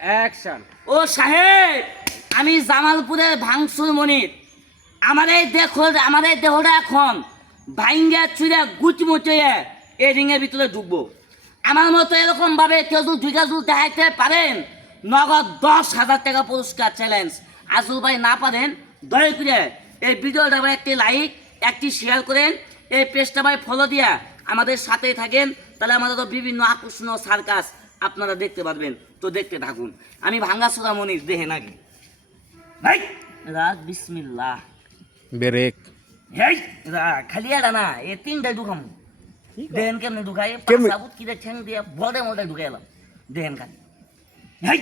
Action. ও সাহেব, আমি জামালপুরের ভাঙসুর মনির। আমাদের দেহটা এখন ভাইঙ্গা চুরা গুচ মুচিয়ে এই রিংয়ের ভিতরে ঢুকবো। আমার মতো এরকম ভাবে কেউ যদি জুগাজুল দেখাইতে পারেন, নগদ 10,000 টাকা পুরস্কার চ্যালেঞ্জ। আজুল ভাই না পারেন, দয়া করে এই ভিডিওটা ভাই একটি লাইক, একটি শেয়ার করেন, এই পেজটা ভাই ফলো দিয়া আমাদের সাথেই থাকেন। তাহলে আমাদের তো বিভিন্ন আকর্ষণীয় সার্কাস আপনারা দেখতে পারবেন। তো দেখতে থাকুন। আমি ভাঙ্গাসুরা মনির, দেখেন আগে ভাই রাজ বিসমিল্লাহ ব্রেক হেই খালি এটা না, এ তিনটাই ঢুকাম। দেখেন কেমনে ঢুকাই, সাবুত কি ঠ্যাং দিয়ে বড়ে মোটে ঢুকে এলাম। দেখেন খালি হেই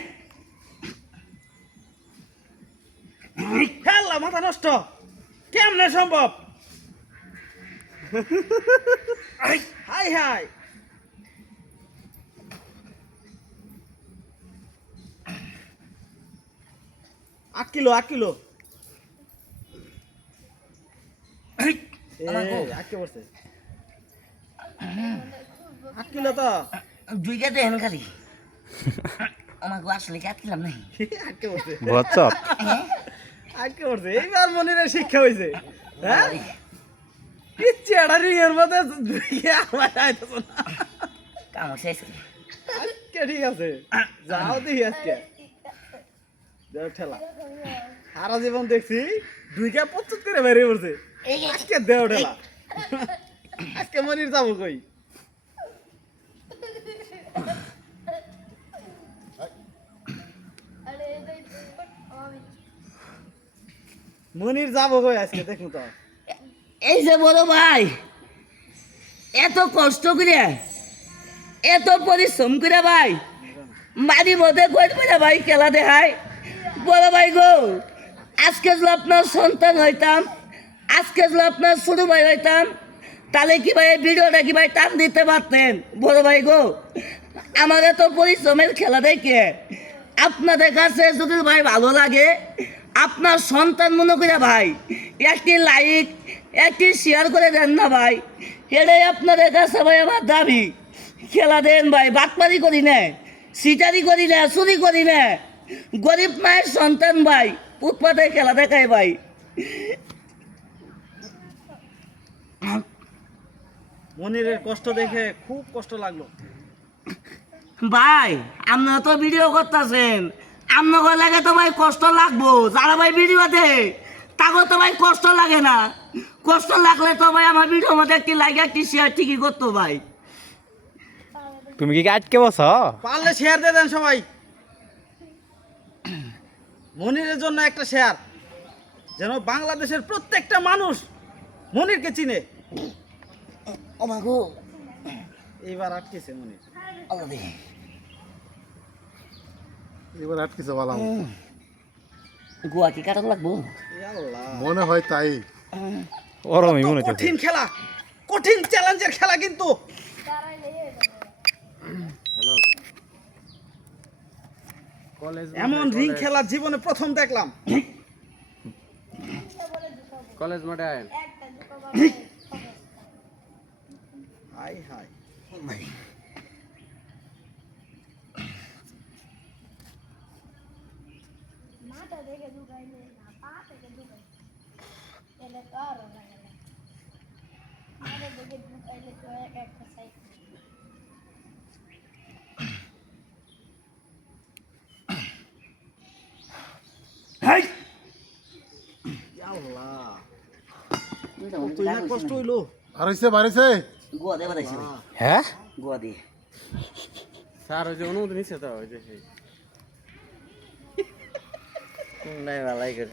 খেলা মাথা নষ্ট, কেমনে সম্ভব? হাই হাই, আট কিলো হেই, আটকে পড়ছে। 8 কিলো তো দুইটা দেখেন খালি আমার গো আসলে কি আটকিলাম নাই। আটকে পড়ছে, বচ্চপ আটকে পড়ছে। এইবার মনিরের শিক্ষা হয়েছে। হ্যাঁ, কিচ্ছু একটা রিংয়ের মধ্যে আমার আইতেছে না। কাম শেষ। আজকে ঠিক আছে, যাও দেখি আজকে দেও ঠেলা। সারা জীবন দেখছি 2 কে প্রস্তুত করে বেরিয়ে পড়ছে, আজকে দেও ঠেলা। আজকে মনির যাবো কই? মনির যাবো কই আজকে, দেখুন তো। এই যে বড় ভাই এত কষ্ট করে, এত পরিশ্রম করে ভাই বাড়ি মধ্যে করে ভাই খেলা দেখায়। বড় ভাই গো, আজকে যদি আপনার সন্তান হইতাম, আজকে যদি আপনার ছোট ভাই হইতাম, তাহলে কি ভাই এই ভিডিওটা কি ভাই টান দিতে পারতেন? বড় ভাই গো, আমার এত পরিশ্রমের খেলা দেখে আপনাদের কাছে যদি ভাই ভালো লাগে, আপনার সন্তান মনে করে ভাই একটি লাইক, একটি শেয়ার করে দেন না ভাই। এটাই আপনাদের কাছে ভাই আমার দাবি। খেলা দেন ভাই, বাটপারি করি না, সিটারি করি না, চুরি করি না। গরিব মায়ের সন্তান ভাই, ফুটপাতে খেলা দেখায় ভাই। মনিরের কষ্ট দেখে খুব কষ্ট লাগলো ভাই আপনারা তো ভিডিও করতেছেন, আপনার লাগে তো ভাই কষ্ট লাগবো। যারা ভাই ভিডিও দেয় তাকে তো ভাই কষ্ট লাগে না। কষ্ট লাগলে তো ভাই আমার ভিডিওর মধ্যে একটি লাইক, একটি শেয়ার ঠিকই করতো ভাই। তুমি কি আটকে বস? পারলে শেয়ার দিয়ে দেন সবাই। মনিরের জন্য একটা শেয়ার, যেন বাংলাদেশের প্রত্যেকটা মানুষ মনিরকে চিনে। ও মা গো, এইবার আটকেছে মনির, আল্লাহ দেখে এবার আটকেছে বালাম, গোয়া কি কাটা লাগবো? এ আল্লাহ। মনে হয় তাই। ওরমই মনে হচ্ছে। কঠিন খেলা, কঠিন চ্যালেঞ্জের খেলা কিন্তু। এমন রিং খেলা জীবনে প্রথম দেখলাম। কলেজ মাঠে আয়। হাই হাই, মাথা দেখে ঢুকাইলে না, পা থেকে ঢুকাই এলে তো আরো লাগে না। মাথা দেখে ঢুকাইলে তো একটা সাইড। হেই আল্লাহ, তুই না কষ্ট হইলো। বাড়িছে গোয়া দিয়ে বাদাইছি ভাই, হ্যাঁ গোয়া দিয়ে। স্যার ওই যে অনুমতি নিচ্ছে তো, ওই যে সেই নাই ভালাই করে